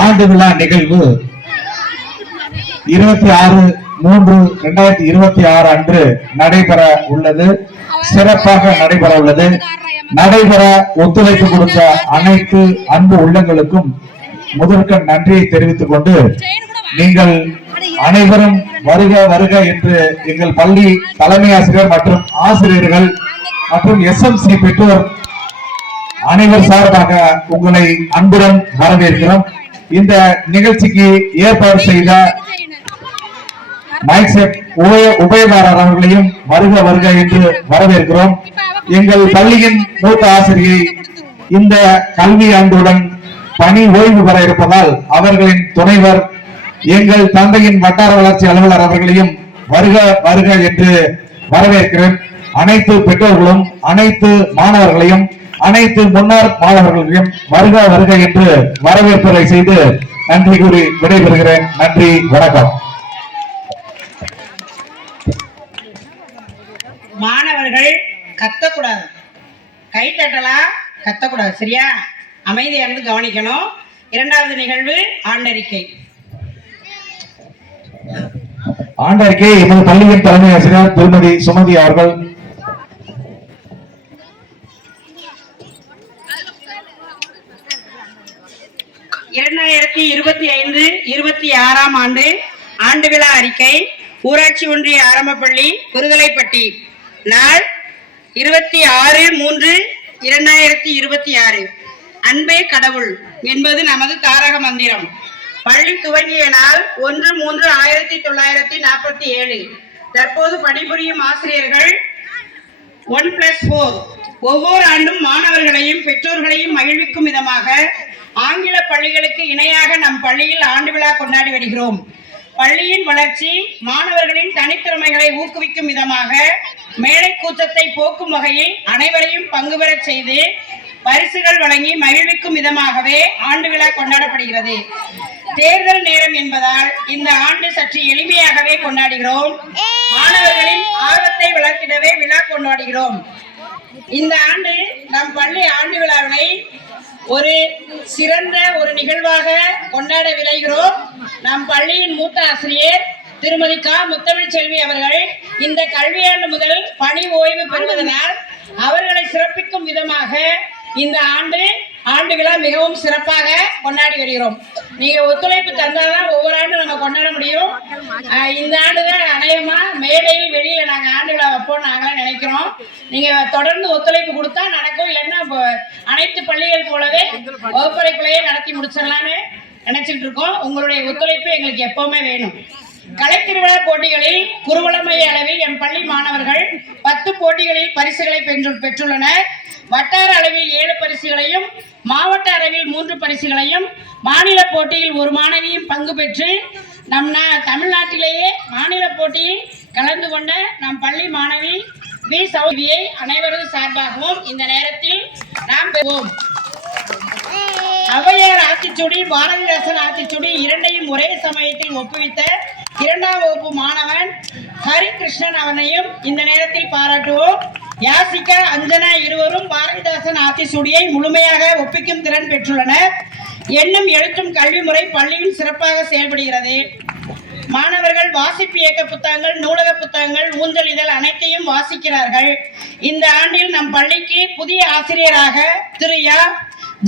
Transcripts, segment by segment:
ஆண்டு விழா நிகழ்வு 26/3/2026 அன்று நடைபெற உள்ளது. சிறப்பாக நடைபெற உள்ளது. நடைபெற ஒத்துழைப்பு கொடுத்த அனைத்து அன்பு உள்ளங்களுக்கும் முதற்கண் நன்றியை தெரிவித்துக் கொண்டு, நீங்கள் அனைவரும் வருக வருக என்று எங்கள் பள்ளி தலைமை ஆசிரியர் மற்றும் ஆசிரியர்கள் மற்றும் SMC பெற்றோர் அனைவர் சார்பாக உங்களை அன்புடன் வரவேற்கிறோம். இந்த நிகழ்ச்சிக்கு ஏற்பாடு செய்த மைக்செட் உபயதாரர் அவர்களையும் வருக வருக என்று வரவேற்கிறோம். எங்கள் பள்ளியின் மூத்த ஆசிரியை இந்த கல்வி ஆண்டுடன் பணி ஓய்வு பெற இருப்பதால் அவர்களின் துணைவர் எங்கள் தந்தையின் வட்டார வளர்ச்சி அலுவலர் அவர்களையும் வருக வருக என்று வரவேற்கிறேன். அனைத்து பெற்றோர்களும் அனைத்து மாணவர்களையும் அனைத்து முன்னாள் மாணவர்களையும் வருக வருக என்று வரவேற்பதை செய்து நன்றி கூறி விடைபெறுகிறேன். நன்றி, வணக்கம். மாணவர்கள் கத்தக்கூடாது, கை தட்டலாம், கத்தக்கூடாது. சரியா? அமைதியா இருந்து கவனிக்கணும். இரண்டாவது நிகழ்வு ஆண்டறிக்கை. ஆண்டறிக்கை எமது பள்ளியின் தலைமை ஆசிரியர் திருமதி சுமதி அவர்கள். இரண்டாயிரத்தி 25-26 ஆண்டு விழா அறிக்கை. ஊராட்சி ஒன்றிய ஆரம்பப்பள்ளி குருதலைப்பட்டி. நாள் 26/3/2026. அன்பே கடவுள் என்பது நமது தாரக மந்திரம். பள்ளி துவங்கிய நாள் 1/3/1947. தற்போது பணிபுரியும் ஆசிரியர்கள் 1+4. ஒவ்வொரு ஆண்டும் மாணவர்களையும் பெற்றோர்களையும் மகிழ்விக்கும் விதமாக ஆங்கில பள்ளிகளுக்கு இணையாக நம் பள்ளியில் ஆண்டு விழா கொண்டாடி வருகிறோம். பள்ளியின் வளர்ச்சி, மாணவர்களின் தனித்திறமைகளை ஊக்குவிக்கும் விதமாக மேடை கூச்சத்தை போக்கும் வகையில் அனைவரையும் பங்கு பெறச் செய்து பரிசுகள் வழங்கி மகிழ்விக்கும் விதமாகவே ஆண்டு விழா கொண்டாடப்படுகிறது. தேர்தல் நேரம் என்பதால் இந்த ஆண்டு சற்று எளிமையாகவே கொண்டாடுகிறோம். மாணவர்களின் ஆர்வத்தை வளர்த்திடவே விழா கொண்டாடுகிறோம். இந்த ஆண்டு நம் பள்ளி ஆண்டு விழாவினை ஒரு சிறந்த ஒரு நிகழ்வாக கொண்டாட விளைகிறோம். நம் பள்ளியின் மூத்த ஆசிரியர் திருமதி க. முத்தமிழ்ச்செல்வி அவர்கள் இந்த கல்வியாண்டு முதல் பணி ஓய்வு பெறுவதனால் அவர்களை சிறப்பிக்கும் விதமாக இந்த ஆண்டு விழா மிகவும் சிறப்பாக கொண்டாடி வருகிறோம். நீங்க ஒத்துழைப்பு தந்தாதான் ஒவ்வொரு ஆண்டும் நம்ம கொண்டாட முடியும். இந்த ஆண்டு தான் அநேகமா மேடையில் வெளியில நாங்க ஆண்டு விழா வைப்போம் நாங்களாம் நினைக்கிறோம். நீங்க தொடர்ந்து ஒத்துழைப்பு கொடுத்தா நடக்கும். இல்லைன்னா அனைத்து பள்ளிகள் போலவே வகுப்பறைக்குள்ளேயே நடத்தி முடிச்சிடலான்னு நினைச்சிட்டு இருக்கோம். உங்களுடைய ஒத்துழைப்பு எங்களுக்கு எப்பவுமே வேணும். கலை திருவிழா போட்டிகளில் குறுவலமை அளவில் எம் பள்ளி மாணவர்கள் 10 போட்டிகளில் பரிசுகளை பெற்றுள்ளனர். வட்டார அளவில் 7 பரிசுகளையும் மாவட்ட அளவில் 3 பரிசுகளையும் மாநில போட்டியில் 1 மாணவியும் பங்கு பெற்று நம் தமிழ்நாட்டிலேயே மாநில போட்டியில் கலந்து கொண்ட நம் பள்ளி மாணவி வி. சௌவியை அனைவரது சார்பாகவும் இந்த நேரத்தில் நாம் பெறுவோம். ஔவையார் ஆத்திச்சூடி, பாரதிதாசன் ஆத்திச்சூடி இரண்டையும் ஒரே சமயத்தில் ஒப்புவித்த 2ஆம் வகுப்பு மாணவன் ஹரிகிருஷ்ணன் அவனையும் இந்த நேரத்தில் பாராட்டுவோம். யாசிகா, அஞ்சனா இருவரும் பாரதிதாசன் ஆத்திச்சூடியை முழுமையாக ஒப்பிக்கும் திறன் பெற்றுள்ளனர். எண்ணும் எழுத்தும் கல்வி முறை பள்ளியில் சிறப்பாக செயல்படுகிறது. மாணவர்கள் வாசிப்பு இயக்க புத்தகங்கள், நூலக புத்தகங்கள், ஊஞ்சல் இதழ் அனைத்தையும் வாசிக்கிறார்கள். இந்த ஆண்டில் நம் பள்ளிக்கு புதிய ஆசிரியராக திரு யா.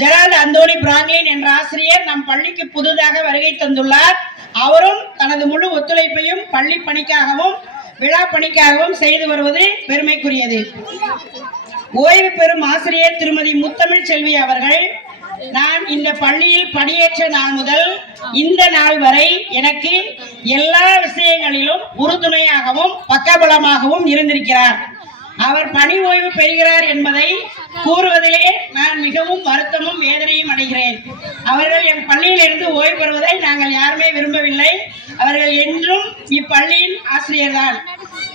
ஜெரால்ட் அந்தோனி பிராங்க்லின் என்ற ஆசிரியர் நம் பள்ளிக்கு புதிதாக வருகை தந்துள்ளார். அவரும் தனது முழு ஒத்துழைப்பையும் பள்ளி பணிக்காகவும் விழா பணிக்காகவும் செய்து வருவது பெருமைக்குரியது. ஓய்வு பெறும் ஆசிரியர் திருமதி முத்தமிழ்ச்செல்வி அவர்கள், நான் இந்த பள்ளியில் பணியேற்ற நாள் முதல் இந்த நாள் வரை எனக்கு எல்லா விஷயங்களிலும் உறுதுணையாகவும் பக்கபலமாகவும் இருந்திருக்கிறார். அவர் பணி ஓய்வு பெறுகிறார் என்பதை கூறுவதிலே நான் மிகவும் வருத்தமும் வேதனையும் அடைகிறேன். அவர்கள் என் பள்ளியிலிருந்து ஓய்வு பெறுவதை நாங்கள் யாருமே விரும்பவில்லை. அவர்கள் என்றும் இப்பள்ளியின் ஆசிரியர்தான்.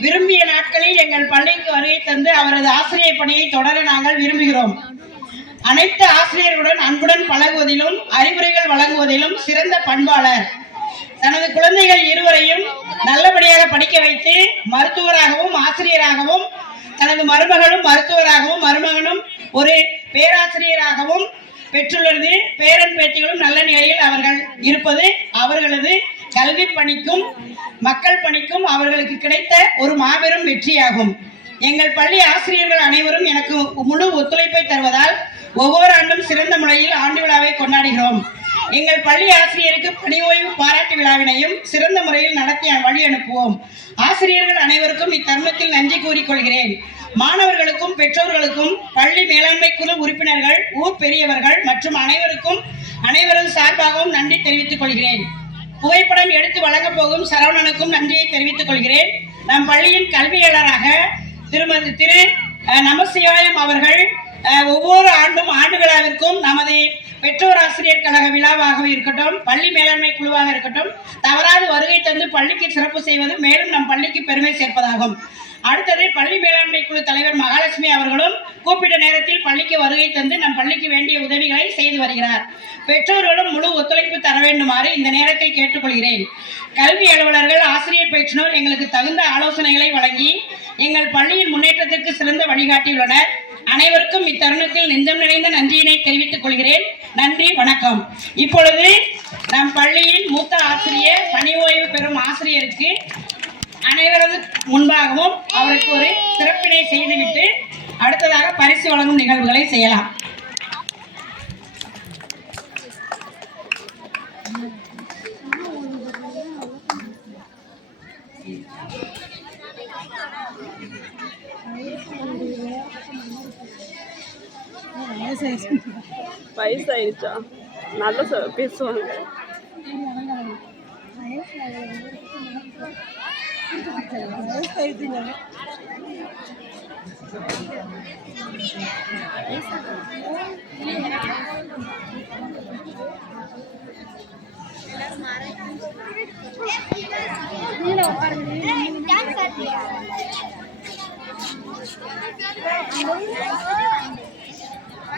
விரும்பிய நாட்களில் எங்கள் பள்ளிக்கு வருகை தந்து அவரது ஆசிரியர் பணியை தொடர நாங்கள் விரும்புகிறோம். அனைத்து ஆசிரியர்களுடன் அன்புடன் பழகுவதிலும் அறிவுரைகள் வழங்குவதிலும் சிறந்த பண்பாளர். தனது குழந்தைகள் இருவரையும் நல்லபடியாக படிக்க வைத்து மருத்துவராகவும் ஆசிரியராகவும், தனது மருமகளும் மருத்துவராகவும் மருமகனும் ஒரு பேராசிரியராகவும் பெற்றுள்ளது. பேரன் பேத்திகளும் நல்ல நிலையில் அவர்கள் இருப்பது அவர்களது கல்வி பணிக்கும் மக்கள் பணிக்கும் அவர்களுக்கு கிடைத்த ஒரு மாபெரும் வெற்றியாகும். எங்கள் பள்ளி ஆசிரியர்கள் அனைவரும் எனக்கு முழு ஒத்துழைப்பை தருவதால் ஒவ்வொரு ஆண்டும் சிறந்த முறையில் ஆண்டு விழாவை கொண்டாடுகிறோம். எங்கள் பள்ளி ஆசிரியருக்கு பணி ஓய்வு பாராட்டு விழாவினையும் சிறந்த முறையில் நடத்தி வழி அனுப்புவோம். ஆசிரியர்கள் அனைவருக்கும் இத்தருணத்தில் நன்றி கூறிக்கொள்கிறேன். மாணவர்களுக்கும் பெற்றோர்களுக்கும் பள்ளி மேலாண்மை குழு உறுப்பினர்கள், ஊர் பெரியவர்கள் மற்றும் அனைவரது சார்பாகவும் நன்றி தெரிவித்துக் கொள்கிறேன். புகைப்படம் எடுத்து வழங்கப் போகும் சரவணனுக்கும் நன்றியை தெரிவித்துக் கொள்கிறேன். நம் பள்ளியின் கல்வியாளராக திரு நமசிவாயம் அவர்கள் ஒவ்வொரு ஆண்டும் ஆண்டு விழாவிற்கும் நமது பெற்றோர் ஆசிரியர் கழக விழாவாக இருக்கட்டும், பள்ளி மேலாண்மை குழுவாக இருக்கட்டும், தவறாது வருகை தந்து பள்ளிக்கு சிறப்பு செய்வது மேலும் நம் பள்ளிக்கு பெருமை சேர்ப்பதாகும். அடுத்தது பள்ளி மேலாண்மை குழு தலைவர் மகாலட்சுமி அவர்களும் கூப்பிட்ட நேரத்தில் பள்ளிக்கு வருகை தந்து நம் பள்ளிக்கு வேண்டிய உதவிகளை செய்து வருகிறார். பெற்றோர்களும் முழு ஒத்துழைப்பு தர வேண்டுமாறு இந்த நேரத்தில் கேட்டுக்கொள்கிறேன். கல்வி அலுவலர்கள், ஆசிரியர் பயிற்றுனர் எங்களுக்கு தகுந்த ஆலோசனைகளை வழங்கி எங்கள் பள்ளியின் முன்னேற்றத்திற்கு சிறந்த வழிகாட்டியுள்ளனர். அனைவருக்கும் இத்தருணத்தில் நெஞ்சம் நிறைந்த நன்றியினை தெரிவித்துக் கொள்கிறேன். நன்றி, வணக்கம். இப்பொழுது நம் பள்ளியின் மூத்த ஆசிரியர், பணி ஓய்வு பெறும் ஆசிரியருக்கு அனைவரது முன்பாகவும் அவருக்கு ஒரு சிறப்பினை செய்துவிட்டு அடுத்ததாக பரிசு வழங்கும் நிகழ்வுகளை செய்யலாம். வயசாயிடுச்சா? நல்லா பேசுவாங்க. உட்காருங்க.